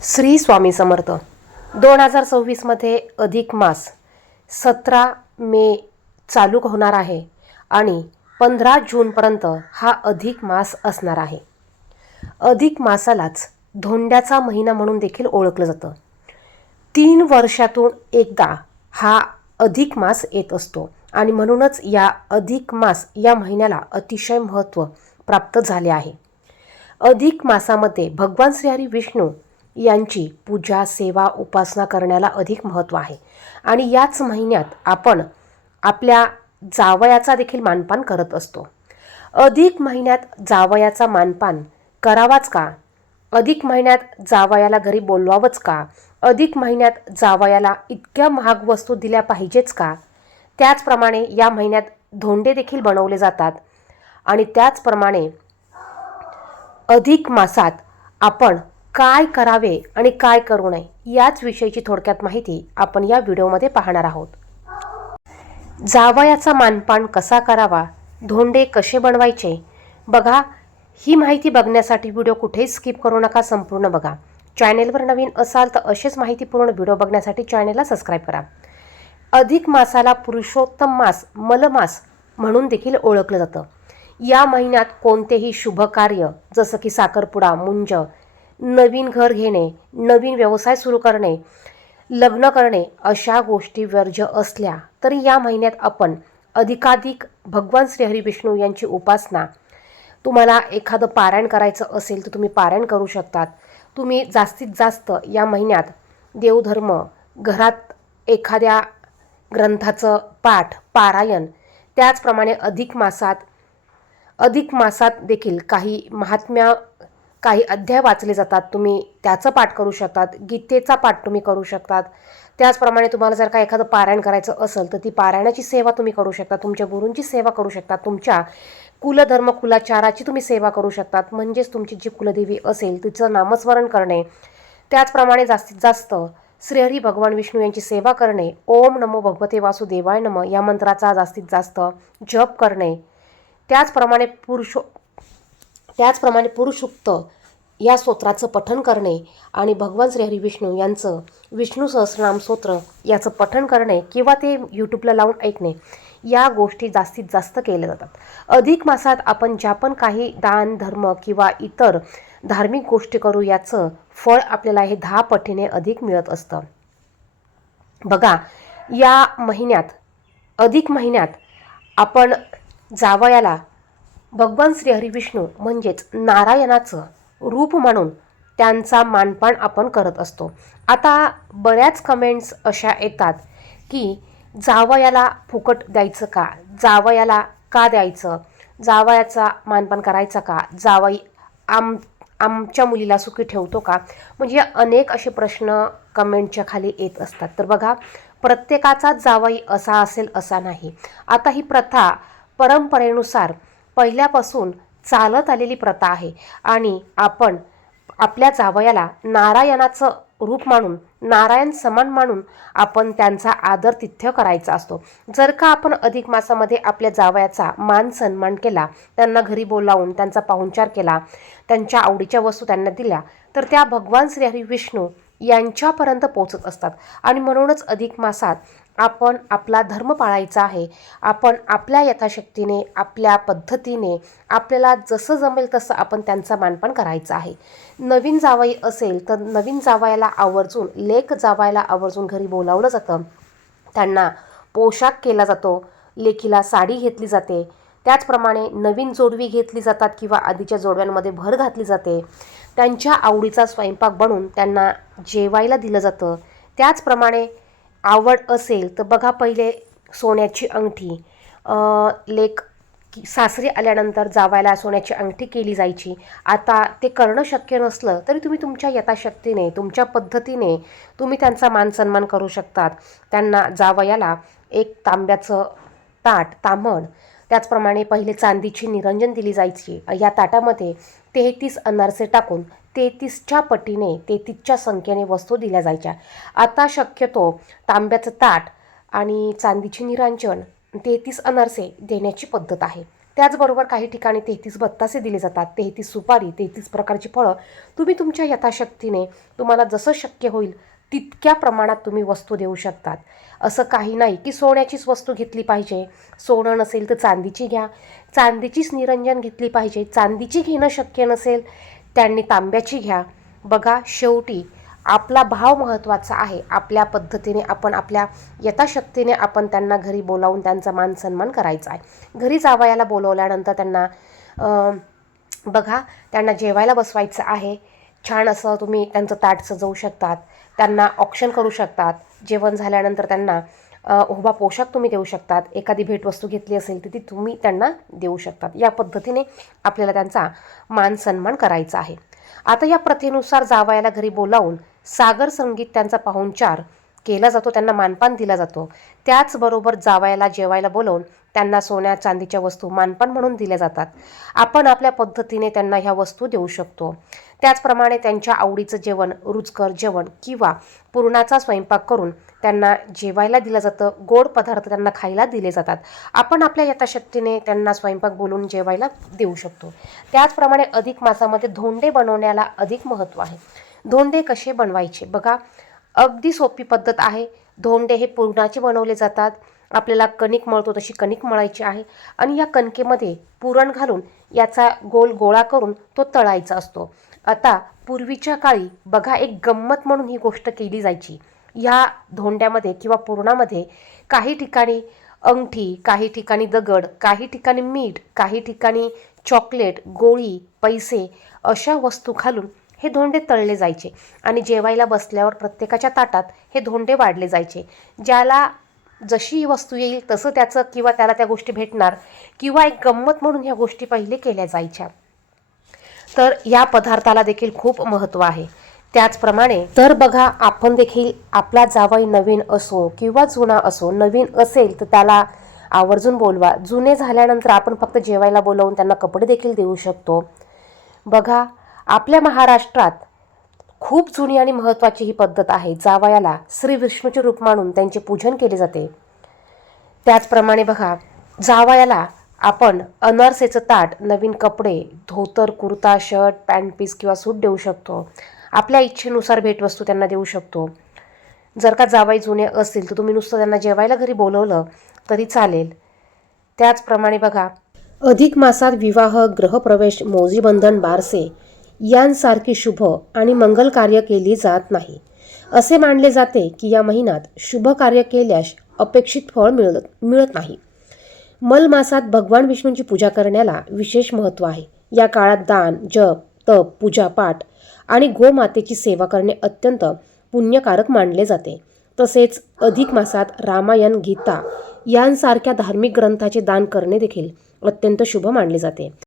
श्री स्वामी समर्थ. 2026मध्ये अधिक मास 17 मे चालू होणार आहे आणि 15 जूनपर्यंत हा अधिक मास असणार आहे. अधिक मासालाच धोंड्याचा महिना म्हणून देखील ओळखलं जातं. 3 वर्षातून एकदा हा अधिक मास येत असतो आणि म्हणूनच या अधिक मास या महिन्याला अतिशय महत्त्व प्राप्त झाले आहे. अधिक मासामध्ये भगवान श्रीहरी विष्णू यांची पूजा, सेवा, उपासना करण्याला अधिक महत्त्व आहे आणि याच महिन्यात आपण आपल्या जावयाचा देखील मानपान करत असतो. अधिक महिन्यात जावयाचा मानपान करावाच का? अधिक महिन्यात जावयाला घरी बोलवावंच का? अधिक महिन्यात जावयाला इतक्या महाग वस्तू दिल्या पाहिजेच का? त्याचप्रमाणे या महिन्यात धोंडे देखील बनवले जातात आणि त्याचप्रमाणे अधिक मासात आपण काय करावे आणि काय करू नये याच विषयीची थोडक्यात माहिती आपण या व्हिडिओमध्ये पाहणार आहोत. जावयाचा मानपान कसा करावा, धोंडे कसे बनवायचे, बघा. ही माहिती बघण्यासाठी व्हिडिओ कुठेही स्किप करू नका, संपूर्ण बघा. चॅनेलवर नवीन असाल तर असेच माहितीपूर्ण व्हिडिओ बघण्यासाठी चॅनेलला सबस्क्राईब करा. अधिक मासाला पुरुषोत्तम मास, मलमास म्हणून देखील ओळखलं जातं. या महिन्यात कोणतेही शुभ कार्य जसं की साखरपुडा, मुंज, नवीन घर घेणे, नवीन व्यवसाय सुरू करणे, लग्न करणे अशा गोष्टी वर्ज्य असल्या तरी या महिन्यात आपण अधिकाधिक भगवान श्रीहरी विष्णू यांची उपासना, तुम्हाला एखादं पारायण करायचं असेल तर तुम्ही पारायण करू शकतात. तुम्ही जास्तीत जास्त या महिन्यात देवधर्म, घरात एखाद्या ग्रंथाचं पाठ, पारायण, त्याचप्रमाणे अधिक मासात देखील काही महात्म्य, काही अध्याय वाचले जातात. तुम्ही त्याचं पाठ करू शकतात. गीतेचा पाठ तुम्ही करू शकतात. त्याचप्रमाणे तुम्हाला जर का एखादं पारायण करायचं असेल तर ती पारायणाची सेवा तुम्ही करू शकता. तुमच्या गुरूंची सेवा करू शकता. तुमच्या कुलधर्म, कुलाचाराची तुम्ही सेवा करू शकतात. म्हणजेच तुमची जी कुलदेवी असेल तिचं नामस्मरण करणे, त्याचप्रमाणे जास्तीत जास्त श्रीहरी भगवान विष्णू यांची सेवा करणे, ओम नमो भगवते वासुदेवाय नमः या मंत्राचा जास्तीत जास्त जप करणे, त्याचप्रमाणे पुरुषोक्त या स्तोत्राचं पठण करणे आणि भगवान श्रीहरी विष्णू यांचं विष्णू सहस्रनाम स्तोत्र याचं पठण करणे किंवा ते यूट्यूबला लावून ऐकणे, या गोष्टी जास्तीत जास्त केल्या जातात. अधिक मासात आपण ज्या पण काही दान, धर्म किंवा इतर धार्मिक गोष्टी करू याचं फळ आपल्याला हे 10 पटीने अधिक मिळत असतं. बघा, या महिन्यात, अधिक महिन्यात आपण जावयाला भगवान श्रीहरी विष्णू म्हणजेच नारायणाचं रूप म्हणून त्यांचा मानपान आपण करत असतो. आता बऱ्याच कमेंट्स अशा येतात की जावयाला फुकट द्यायचं का, जावयाला का द्यायचं, जावयाचा मानपान करायचा का, जावई आमच्या मुलीला सुखी ठेवतो का, म्हणजे अनेक असे प्रश्न कमेंटच्या खाली येत असतात. तर बघा, प्रत्येकाचा जावई असा असेल असा नाही. आता ही प्रथा परंपरेनुसार पहिल्यापासून चालत आलेली प्रथा आहे आणि आपण आपल्या जावयाला नारायणाचं रूप मानून, नारायण समान मानून आपण त्यांचा आदर तिथ्य करायचा असतो. जर का आपण अधिक मासामध्ये आपल्या जावयाचा मान सन्मान केला, त्यांना घरी बोलावून त्यांचा पाहुणचार केला, त्यांच्या आवडीच्या वस्तू त्यांना दिल्या, तर त्या भगवान श्रीहरी विष्णू यांच्यापर्यंत पोहोचत असतात. आणि म्हणूनच अधिक मासात आपण आपला धर्म पाळायचा आहे. आपण आपल्या यथाशक्तीने, आपल्या पद्धतीने, आपल्याला जसं जमेल तसं आपण त्यांचा मानपान करायचा आहे. नवीन जावई असेल तर नवीन जावयाला आवर्जून, लेक जावयाला आवर्जून घरी बोलावलं जातं. त्यांना पोशाख केला जातो, लेकीला साडी घेतली जाते. त्याचप्रमाणे नवीन जोडवी घेतली जातात किंवा आधीच्या जोडव्यांमध्ये भर घातली जाते. त्यांच्या आवडीचा स्वयंपाक बनवून त्यांना जेवायला दिलं जातं. त्याचप्रमाणे आवड असेल तर बघा, पहिले सोन्याची अंगठी, लेक सासरी आल्यानंतर जावयाला सोन्याची अंगठी केली जायची. आता ते करणं शक्य नसलं तरी तुम्ही तुमच्या यथाशक्तीने, तुमच्या पद्धतीने तुम्ही त्यांचा मान सन्मान करू शकतात. त्यांना जावयाला एक तांब्याचं ताट, ताम्हण, त्याचप्रमाणे पहिले चांदीची निरंजन दिली जायची. या ताटामध्ये 33 अनारसे टाकून 33च्या पटीने, 33च्या संख्येने वस्तू दिल्या जायच्या. आता शक्यतो तांब्याचं ताट आणि चांदीची निरंजन, 33 अनारसे देण्याची पद्धत आहे. त्याचबरोबर काही ठिकाणी 33 बत्तासे दिले जातात, 33 सुपारी, 33 प्रकारची फळं. तुम्ही तुमच्या यथाशक्तीने तुम्हाला जसं शक्य होईल तितक्या प्रमाणात तुम्ही वस्तू देऊ शकतात. असं काही नाही की सोन्याचीच वस्तू घेतली पाहिजे, सोनं नसेल तर चांदीची घ्या, चांदीचीच निरंजन घेतली पाहिजे, चांदीची घेणं शक्य नसेल त्यांनी तांब्याची घ्या. बघा, शेवटी आपला भाव महत्त्वाचा आहे. आपल्या पद्धतीने आपण आपल्या यथाशक्तीने आपण त्यांना घरी बोलावून त्यांचा मान सन्मान करायचा आहे. घरी जावयाला बोलवल्यानंतर त्यांना बघा, त्यांना जेवायला बसवायचं आहे. छान असं तुम्ही त्यांचं ताट सजवू शकतात, त्यांना ऑक्शन करू शकतात. जेवण झाल्यानंतर त्यांना उभा पोशाख तुम्ही देऊ शकतात. एखादी भेटवस्तू घेतली असेल तर ती तुम्ही त्यांना देऊ शकतात. या पद्धतीने आपल्याला त्यांचा मान सन्मान करायचा आहे. आता या प्रथेनुसार जावयाला घरी बोलावून सागर संगीत त्यांचा पाहुणचार केला जातो, त्यांना मानपान दिला जातो. त्याचबरोबर जावयाला जेवायला बोलवून त्यांना सोन्या चांदीच्या वस्तू मानपान म्हणून दिल्या जातात. आपण आपल्या पद्धतीने त्यांना ह्या वस्तू देऊ शकतो. त्याचप्रमाणे त्यांच्या आवडीचं जेवण, रुचकर जेवण किंवा पुरणाचा स्वयंपाक करून त्यांना जेवायला दिलं जातं. गोड पदार्थ त्यांना खायला दिले जातात. आपण आपल्या यथाशक्तीने त्यांना स्वयंपाक बोलवून जेवायला देऊ शकतो. त्याचप्रमाणे अधिक मासामध्ये धोंडे बनवण्याला अधिक महत्त्व आहे. धोंडे कसे बनवायचे बघा, अगदी सोपी पद्धत आहे. धोंडे हे पुरणाचे बनवले जातात. आपल्याला कणिक मळतो तशी कणिक मळायची आहे आणि या कणकेमध्ये पुरण घालून याचा गोल गोळा करून तो तळायचा असतो. आता पूर्वीच्या काळी बघा, एक गंमत म्हणून ही गोष्ट केली जायची. ह्या धोंड्यामध्ये किंवा पुरणामध्ये काही ठिकाणी अंगठी, काही ठिकाणी दगड, काही ठिकाणी मीठ, काही ठिकाणी चॉकलेट, गोळी, पैसे अशा वस्तू घालून हे धोंडे तळले जायचे आणि जेवायला बसल्यावर प्रत्येकाच्या ताटात हे धोंडे वाढले जायचे. ज्याला जशी वस्तू येईल तसं त्याचं किंवा त्याला त्या गोष्टी भेटणार किंवा एक गंमत म्हणून ह्या गोष्टी पहिले केल्या जायच्या. तर या पदार्थाला देखील खूप महत्त्व आहे. त्याचप्रमाणे तर बघा, आपण देखील आपला जावई नवीन असो किंवा जुना असो, नवीन असेल तर त्याला आवर्जून बोलवा. जुने झाल्यानंतर आपण फक्त जेवायला बोलवून त्यांना कपडे देखील देऊ शकतो. बघा, आपल्या महाराष्ट्रात खूप जुनी आणि महत्त्वाची ही पद्धत आहे. जावयाला श्री विष्णूचे रूप मानून त्यांचे पूजन केले जाते. त्याचप्रमाणे बघा, जावयाला आपण अनारसेचं ताट, नवीन कपडे, धोतर, कुर्ता, शर्ट, पॅन्ट पीस किंवा सूट देऊ शकतो. आपल्या इच्छेनुसार भेटवस्तू त्यांना देऊ शकतो. जर का जावई जुने असतील तर तुम्ही नुसतं त्यांना जेवायला घरी बोलवलं तरी चालेल. त्याचप्रमाणे बघा, अधिक मासात विवाह, गृहप्रवेश, मौजीबंधन, बारसे यांसारखी शुभ आणि मंगल कार्य केली जात नाही. असे मानले जाते की या महिन्यात शुभ कार्य केल्यास अपेक्षित फळ मिळत नाही. मल मासात भगवान विष्णूंची पूजा करण्याला विशेष महत्त्व आहे. या काळात दान, जप, तप, पूजापाठ आणि गोमातेची सेवा करणे अत्यंत पुण्यकारक मानले जाते. तसेच अधिक मासात रामायण, गीता यांसारख्या धार्मिक ग्रंथाचे दान करणे देखील अत्यंत शुभ मानले जाते.